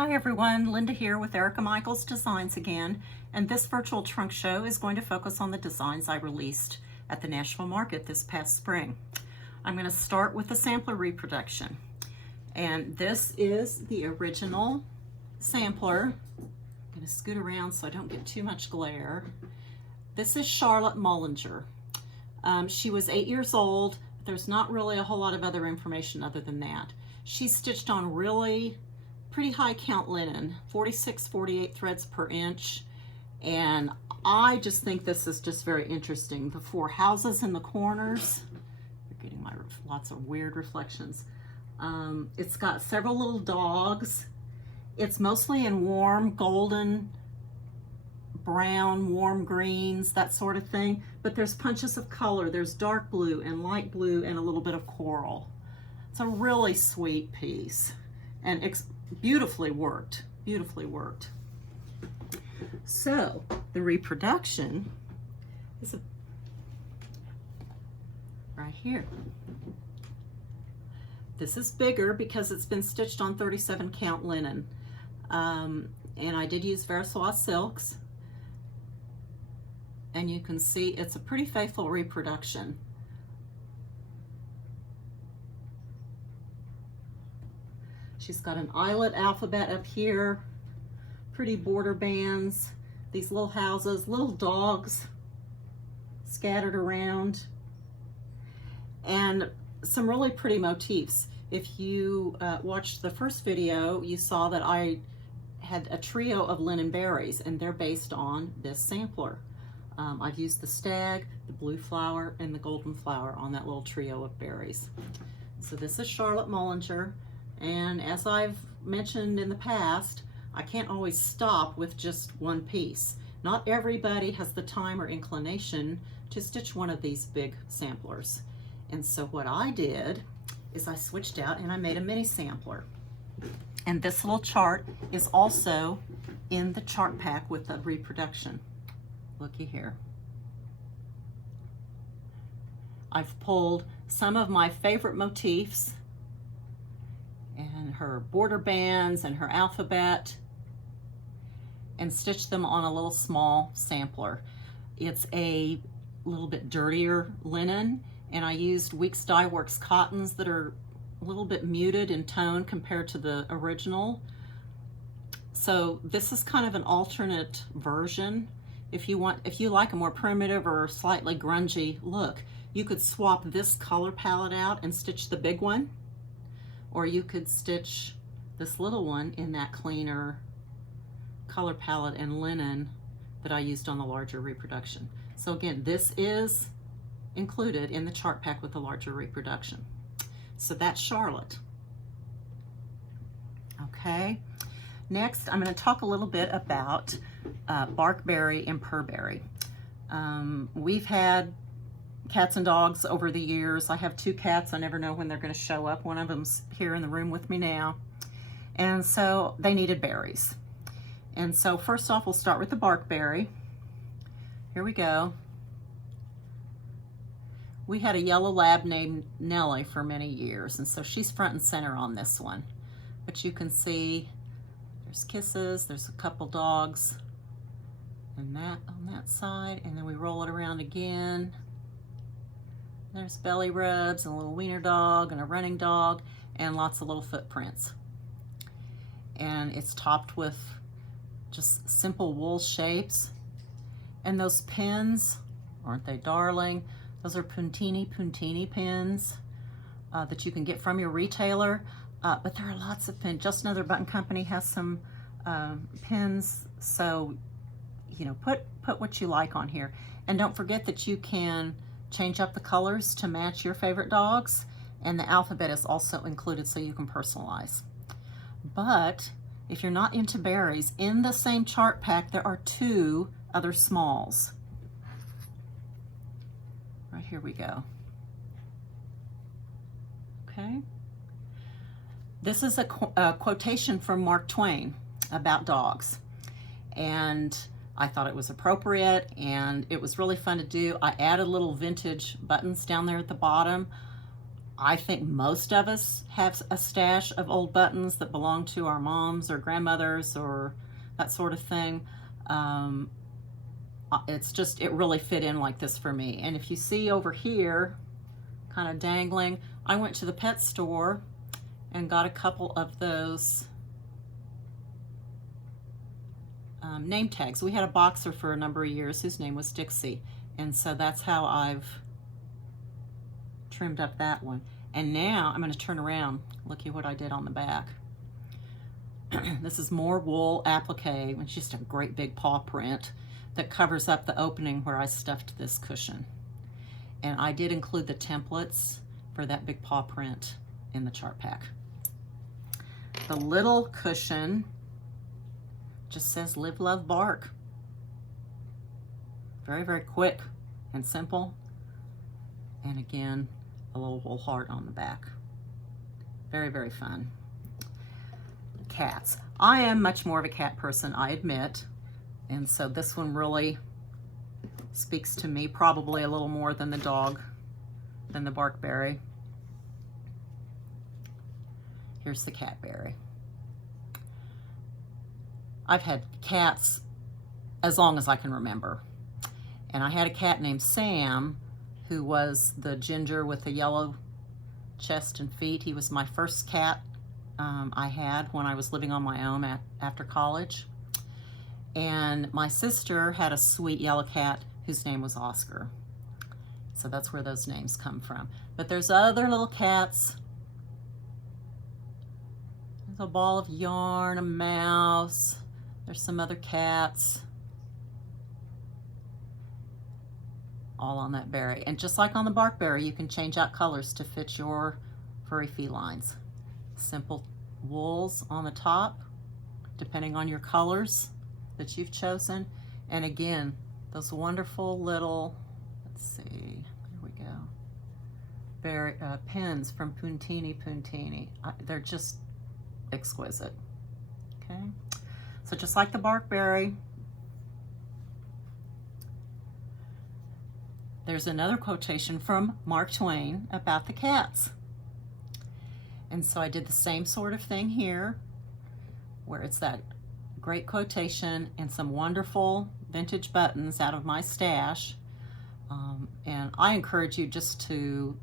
Hi everyone, Linda here with Erica Michaels Designs again, and this virtual trunk show is going to focus on the designs I released at the Nashville Market this past spring. I'm going to start with the sampler reproduction, and this is the original sampler. I'm going to scoot around so I don't get too much glare. This is Charlotte Mullinger. She was 8 years old, but there's not really a whole lot of other information other than that. She stitched on really pretty high count linen, 46, 48 threads per inch, and I just think this is just very interesting. The four houses in the corners, you're getting lots of weird reflections. It's got several little dogs. It's mostly in warm golden brown, warm greens, that sort of thing, but there's punches of color. There's dark blue and light blue and a little bit of coral. It's a really sweet piece and beautifully worked, beautifully worked. So the reproduction is right here. This is bigger because it's been stitched on 37 count linen, and I did use Versois silks, and you can see it's a pretty faithful reproduction. She's got an eyelet alphabet up here, pretty border bands, these little houses, little dogs scattered around, and some really pretty motifs. If you watched the first video, you saw that I had a trio of linen berries, and they're based on this sampler. I've used the stag, the blue flower, and the golden flower on that little trio of berries. So this is Charlotte Mullinger. And as I've mentioned in the past, I can't always stop with just one piece. Not everybody has the time or inclination to stitch one of these big samplers. And so what I did is I switched out and I made a mini sampler. And this little chart is also in the chart pack with the reproduction. Looky here. I've pulled some of my favorite motifs and her border bands and her alphabet and stitch them on a little small sampler. It's a little bit dirtier linen, and I used Weeks Dye Works cottons that are a little bit muted in tone compared to the original. So this is kind of an alternate version. If you like a more primitive or slightly grungy look, you could swap this color palette out and stitch the big one, or you could stitch this little one in that cleaner color palette and linen that I used on the larger reproduction. So again, this is included in the chart pack with the larger reproduction. So that's Charlotte. Okay, next I'm going to talk a little bit about Barkberry and Purberry. We've had cats and dogs over the years. I have two cats. I never know when they're going to show up. One of them's here in the room with me now. And so they needed berries. And so first off, we'll start with the barkberry. Here we go. We had a yellow lab named Nellie for many years, and so she's front and center on this one. But you can see there's kisses, there's a couple dogs, and that on that side, and then we roll it around again. There's belly rubs and a little wiener dog and a running dog and lots of little footprints. And it's topped with just simple wool shapes. And those pins, aren't they darling? Those are Puntini pins that you can get from your retailer. But there are lots of pins. Just Another Button Company has some pins. So, you know, put what you like on here. And don't forget that you can change up the colors to match your favorite dogs, and the alphabet is also included so you can personalize. But if you're not into berries, in the same chart pack there are two other smalls. Right here we go. Okay. This is a quotation from Mark Twain about dogs, and I thought it was appropriate, and it was really fun to do. I added little vintage buttons down there at the bottom. I think most of us have a stash of old buttons that belong to our moms or grandmothers or that sort of thing. It really fit in like this for me. And if you see over here, kind of dangling, I went to the pet store and got a couple of those name tags. We had a boxer for a number of years whose name was Dixie, and so that's how I've trimmed up that one. And now I'm going to turn around. Look at what I did on the back. This is more wool applique. It's just a great big paw print that covers up the opening where I stuffed this cushion. And I did include the templates for that big paw print in the chart pack. The little cushion just says Live, Love, Bark. Very, very quick and simple. And again, a little wool heart on the back. Very, very fun. Cats. I am much more of a cat person, I admit. And so this one really speaks to me, probably a little more than the dog, than the Barkberry. Here's the Catberry. I've had cats as long as I can remember. And I had a cat named Sam, who was the ginger with the yellow chest and feet. He was my first cat I had when I was living on my own after college. And my sister had a sweet yellow cat whose name was Oscar. So that's where those names come from. But there's other little cats. There's a ball of yarn, a mouse. There's some other cats. All on that berry. And just like on the Barkberry, you can change out colors to fit your furry felines. Simple wools on the top, depending on your colors that you've chosen. And again, those wonderful little, let's see, there we go, berry pins from Puntini. They're just exquisite. Okay, so just like the Barkberry, there's another quotation from Mark Twain about the cats. And so I did the same sort of thing here, where it's that great quotation and some wonderful vintage buttons out of my stash. And I encourage you just to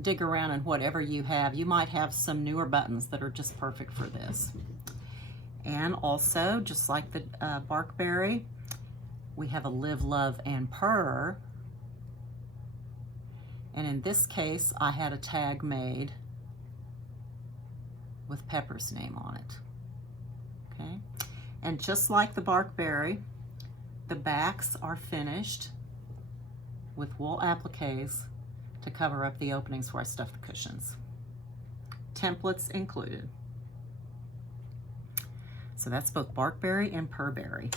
dig around in whatever you have. You might have some newer buttons that are just perfect for this. And also, just like the Barkberry, we have a Live, Love, and Purr. And in this case, I had a tag made with Pepper's name on it. Okay, and just like the Barkberry, the backs are finished with wool appliques to cover up the openings where I stuffed the cushions. Templates included. So that's both Barkberry and Purrberry.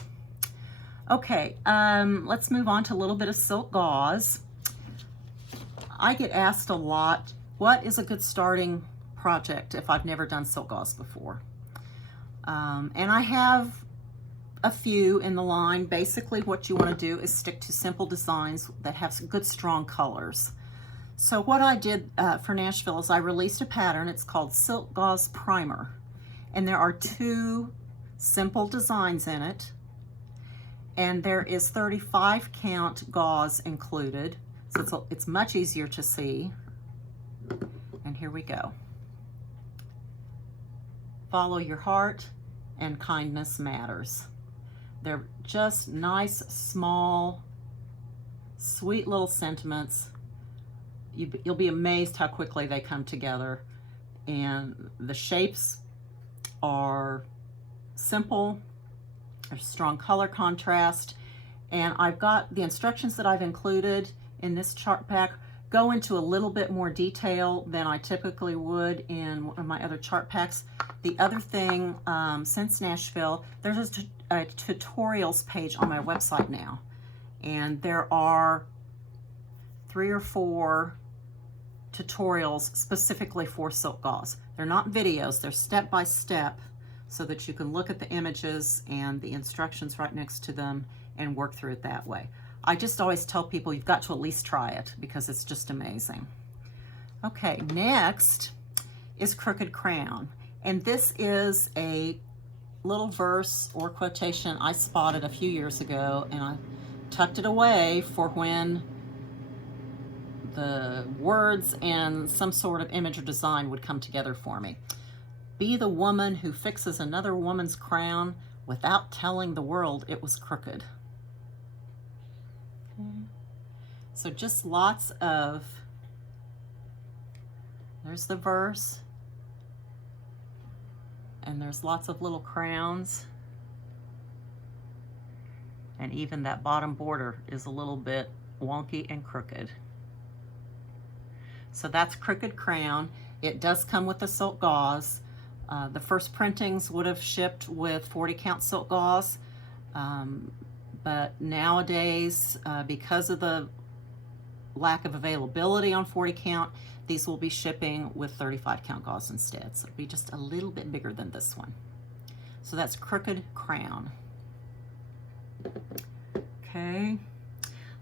Okay, let's move on to a little bit of silk gauze. I get asked a lot, what is a good starting project if I've never done silk gauze before? And I have a few in the line. Basically what you want to do is stick to simple designs that have some good strong colors. So what I did for Nashville is I released a pattern. It's called Silk Gauze Primer, and there are 2 simple designs in it, and there is 35 count gauze included, so it's much easier to see. And here we go. Follow your heart and kindness matters. They're just nice, small, sweet little sentiments. You'll be amazed how quickly they come together. And the shapes are simple, there's strong color contrast. And I've got the instructions that I've included in this chart pack go into a little bit more detail than I typically would in one of my other chart packs. The other thing, since Nashville, there's a tutorials page on my website now. And there are 3 or 4 tutorials specifically for silk gauze. They're not videos, they're step-by-step so that you can look at the images and the instructions right next to them and work through it that way. I just always tell people you've got to at least try it because it's just amazing. Okay, next is Crooked Crown. And this is a little verse or quotation I spotted a few years ago, and I tucked it away for when the words and some sort of image or design would come together for me. Be the woman who fixes another woman's crown without telling the world it was crooked. Okay. So just lots of, there's the verse, and there's lots of little crowns, and even that bottom border is a little bit wonky and crooked. So that's Crooked Crown. It does come with the silk gauze. The first printings would have shipped with 40 count silk gauze, but nowadays, because of the lack of availability on 40 count, these will be shipping with 35 count gauze instead. So it'll be just a little bit bigger than this one. So that's Crooked Crown. Okay,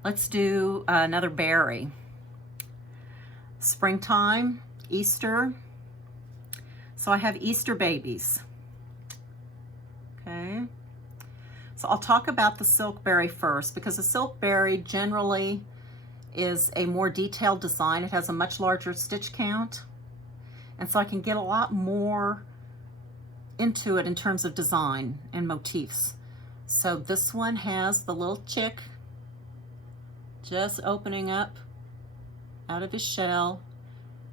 let's do another berry. Springtime, Easter. So I have Easter babies. Okay, so I'll talk about the silk berry first, because the silk berry generally is a more detailed design. It has a much larger stitch count, and so I can get a lot more into it in terms of design and motifs. So this one has the little chick just opening up out of his shell.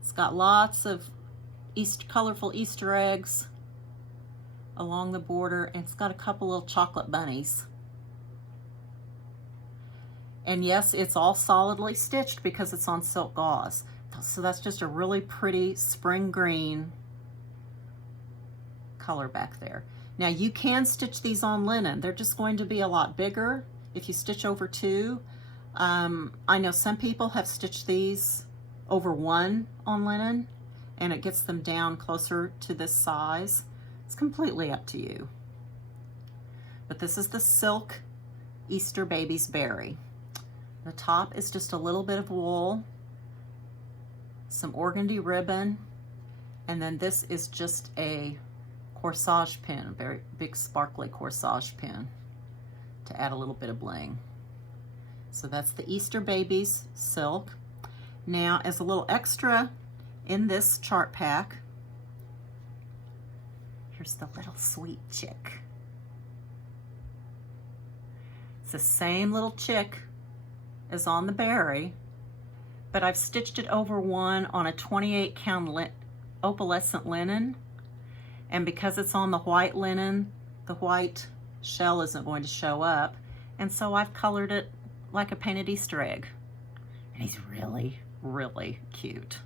It's got lots of colorful Easter eggs along the border, and it's got a couple little chocolate bunnies. And yes, it's all solidly stitched because it's on silk gauze. So that's just a really pretty spring green color back there. Now you can stitch these on linen. They're just going to be a lot bigger if you stitch over two. I know some people have stitched these over one on linen, and it gets them down closer to this size. It's completely up to you. But this is the silk Easter baby's berry. The top is just a little bit of wool, some organdy ribbon, and then this is just a corsage pin, a very big sparkly corsage pin to add a little bit of bling. So that's the Easter baby's silk. Now, as a little extra in this chart pack, here's the little sweet chick. It's the same little chick as on the berry, but I've stitched it over one on a 28 count opalescent linen, and because it's on the white linen, the white shell isn't going to show up, and so I've colored it like a painted Easter egg, and he's really, really cute.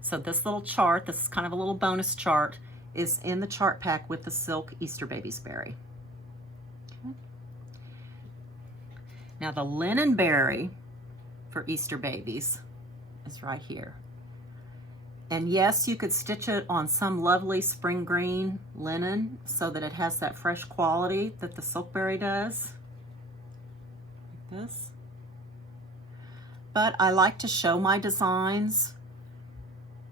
So this little chart, this is kind of a little bonus chart, is in the chart pack with the silk Easter baby's berry. Okay. Now the linen berry for Easter babies is right here. And yes, you could stitch it on some lovely spring green linen so that it has that fresh quality that the silk berry does, like this. But I like to show my designs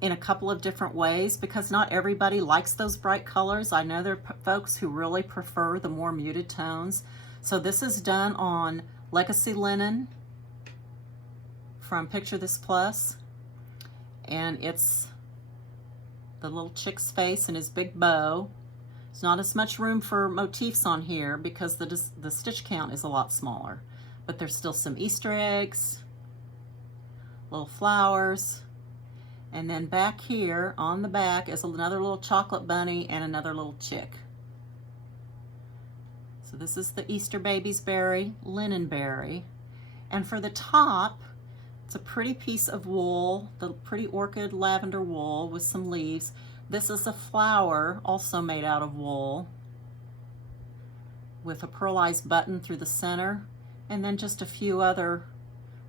in a couple of different ways because not everybody likes those bright colors. I know there are folks who really prefer the more muted tones. So this is done on Legacy linen from Picture This Plus, and it's the little chick's face and his big bow. There's not as much room for motifs on here because the stitch count is a lot smaller, but there's still some Easter eggs, little flowers, and then back here on the back is another little chocolate bunny and another little chick. So this is the Easter baby's berry, linen berry. And for the top, it's a pretty piece of wool, the pretty orchid lavender wool with some leaves. This is a flower also made out of wool with a pearlized button through the center, and then just a few other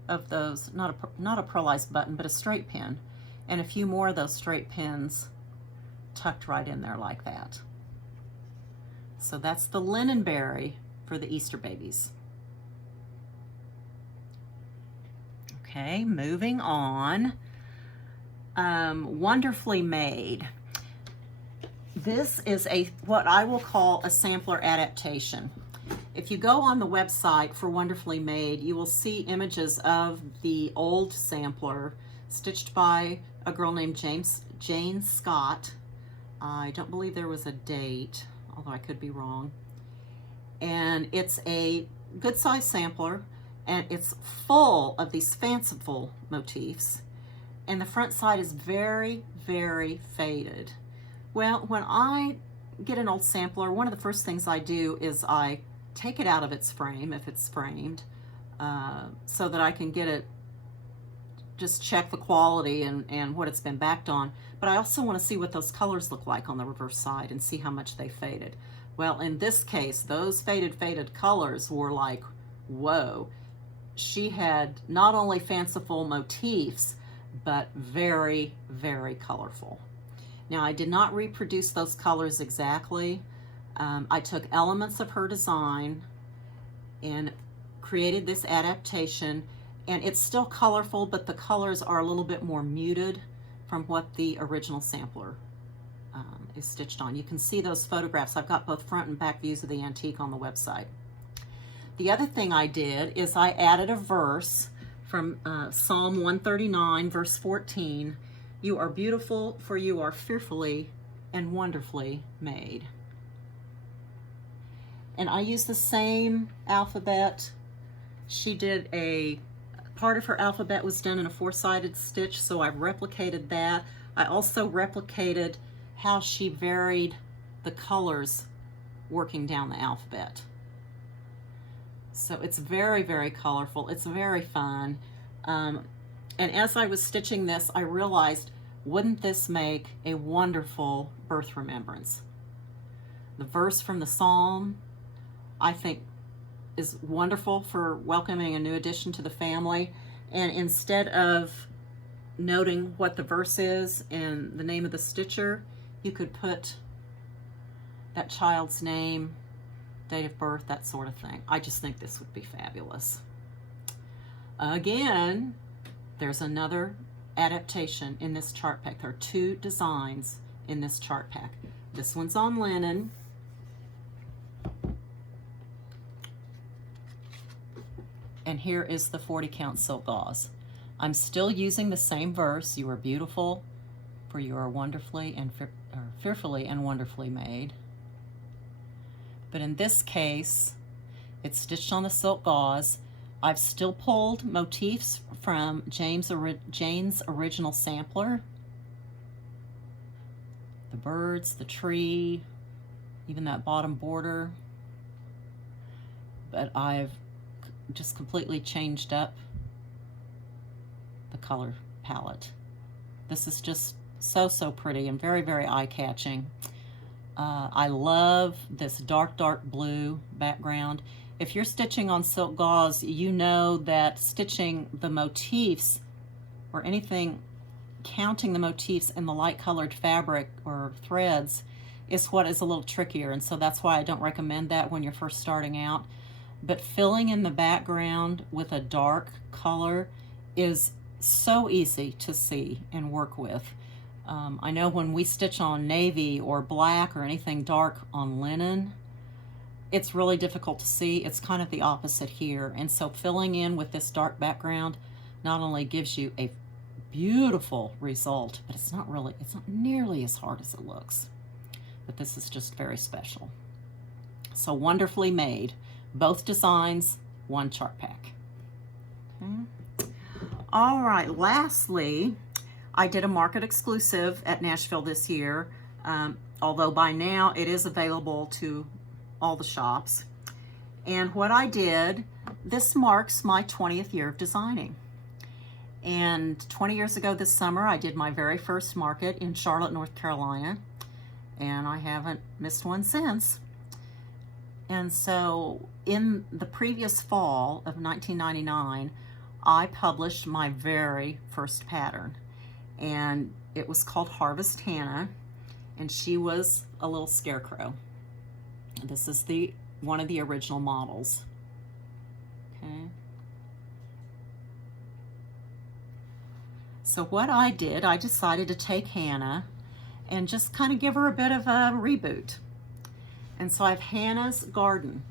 of those, not a pearlized button, but a straight pin, and a few more of those straight pins tucked right in there like that. So that's the linen berry for the Easter babies. Okay, moving on. Wonderfully Made. This is what I will call a sampler adaptation. If you go on the website for Wonderfully Made, you will see images of the old sampler stitched by a girl named Jane Scott. I don't believe there was a date, although I could be wrong. And it's a good size sampler, and it's full of these fanciful motifs. And the front side is very, very faded. Well, when I get an old sampler, one of the first things I do is I take it out of its frame, if it's framed, so that I can get it, just check the quality and what it's been backed on. But I also want to see what those colors look like on the reverse side and see how much they faded. Well, in this case, those faded colors were like, whoa. She had not only fanciful motifs, but very, very colorful. Now, I did not reproduce those colors exactly. I took elements of her design and created this adaptation, and it's still colorful, but the colors are a little bit more muted from what the original sampler is stitched on. You can see those photographs. I've got both front and back views of the antique on the website. The other thing I did is I added a verse from Psalm 139, verse 14. You are beautiful, for you are fearfully and wonderfully made. And I used the same alphabet. She did part of her alphabet was done in a four-sided stitch, so I replicated that. I also replicated how she varied the colors working down the alphabet. So it's very, very colorful. It's very fun. And as I was stitching this, I realized, wouldn't this make a wonderful birth remembrance? The verse from the Psalm, I think, is wonderful for welcoming a new addition to the family. And instead of noting what the verse is and the name of the stitcher, you could put that child's name, date of birth, that sort of thing. I just think this would be fabulous. Again, there's another adaptation in this chart pack. There are two designs in this chart pack. This one's on linen. And here is the 40 count silk gauze. I'm still using the same verse. You are beautiful, for you are wonderfully and fearfully and wonderfully made. But in this case, it's stitched on the silk gauze. I've still pulled motifs from Jane's original sampler. The birds, the tree, even that bottom border. But I've just completely changed up the color palette. This is just so, so pretty and very, very eye-catching. I love this dark blue background. If you're stitching on silk gauze, you know that stitching the motifs or anything, counting the motifs in the light colored fabric or threads is what is a little trickier, and so that's why I don't recommend that when you're first starting out. But filling in the background with a dark color is so easy to see and work with. I know when we stitch on navy or black or anything dark on linen, it's really difficult to see. It's kind of the opposite here. And so filling in with this dark background not only gives you a beautiful result, but it's not nearly as hard as it looks. But this is just very special. So Wonderfully Made. Both designs, one chart pack. Okay. All right, lastly, I did a market exclusive at Nashville this year, although by now it is available to all the shops. And what I did, this marks my 20th year of designing. And 20 years ago this summer, I did my very first market in Charlotte, North Carolina, and I haven't missed one since. And so in the previous fall of 1999, I published my very first pattern, and it was called Harvest Hannah, and she was a little scarecrow. This is one of the original models. Okay. So what I did, I decided to take Hannah and just kind of give her a bit of a reboot. And so I have Hannah's Garden,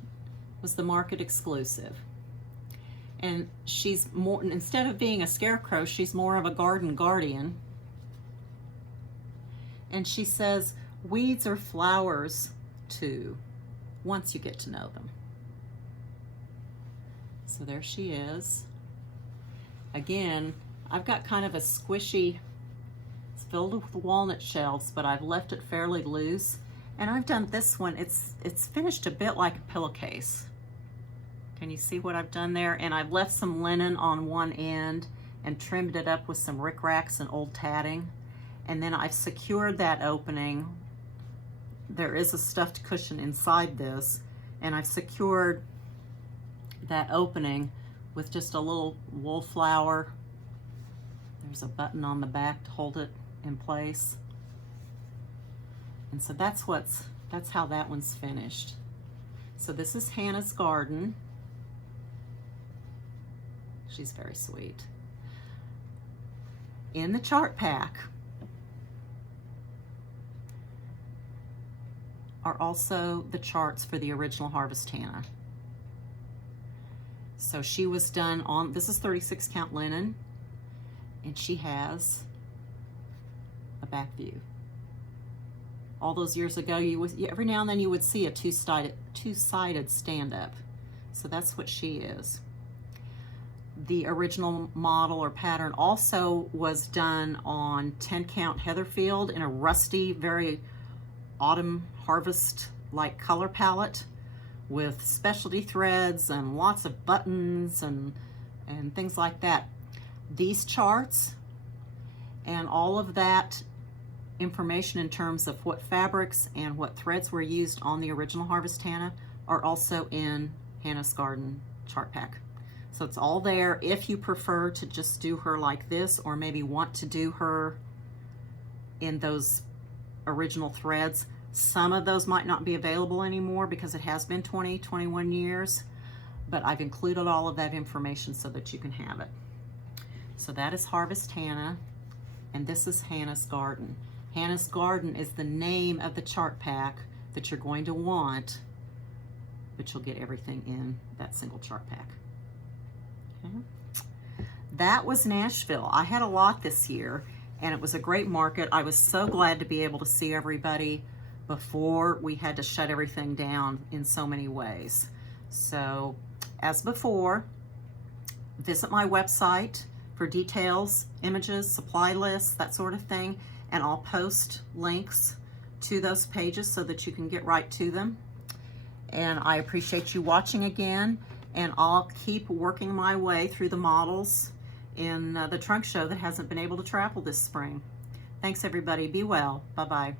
was the market exclusive. And she's more, instead of being a scarecrow, she's more of a garden guardian. And she says, weeds are flowers too, once you get to know them. So there she is. Again, I've got kind of a squishy, it's filled with walnut shelves, but I've left it fairly loose. And I've done this one, it's finished a bit like a pillowcase. Can you see what I've done there? And I've left some linen on one end and trimmed it up with some rickracks and old tatting. And then I've secured that opening. There is a stuffed cushion inside this, and I've secured that opening with just a little wool flower. There's a button on the back to hold it in place. And so that's how that one's finished. So this is Hannah's Garden. She's very sweet. In the chart pack are also the charts for the original Harvest Hannah. So she was done on, this is 36 count linen, and she has a back view. All those years ago, every now and then you would see a two-sided stand-up. So that's what she is. The original model or pattern also was done on 10 count Heatherfield in a rusty, very autumn harvest-like color palette with specialty threads and lots of buttons and things like that. These charts and all of that information in terms of what fabrics and what threads were used on the original Harvest Hannah are also in Hannah's Garden chart pack. So it's all there if you prefer to just do her like this, or maybe want to do her in those original threads. Some of those might not be available anymore because it has been 20, 21 years, but I've included all of that information so that you can have it. So that is Harvest Hannah, and this is Hannah's Garden. Hannah's Garden is the name of the chart pack that you're going to want, but you'll get everything in that single chart pack. Okay. That was Nashville. I had a lot this year, and it was a great market. I was so glad to be able to see everybody before we had to shut everything down in so many ways. So, as before, visit my website for details, images, supply lists, that sort of thing, and I'll post links to those pages so that you can get right to them. And I appreciate you watching again, and I'll keep working my way through the models in the trunk show that hasn't been able to travel this spring. Thanks everybody, be well, bye-bye.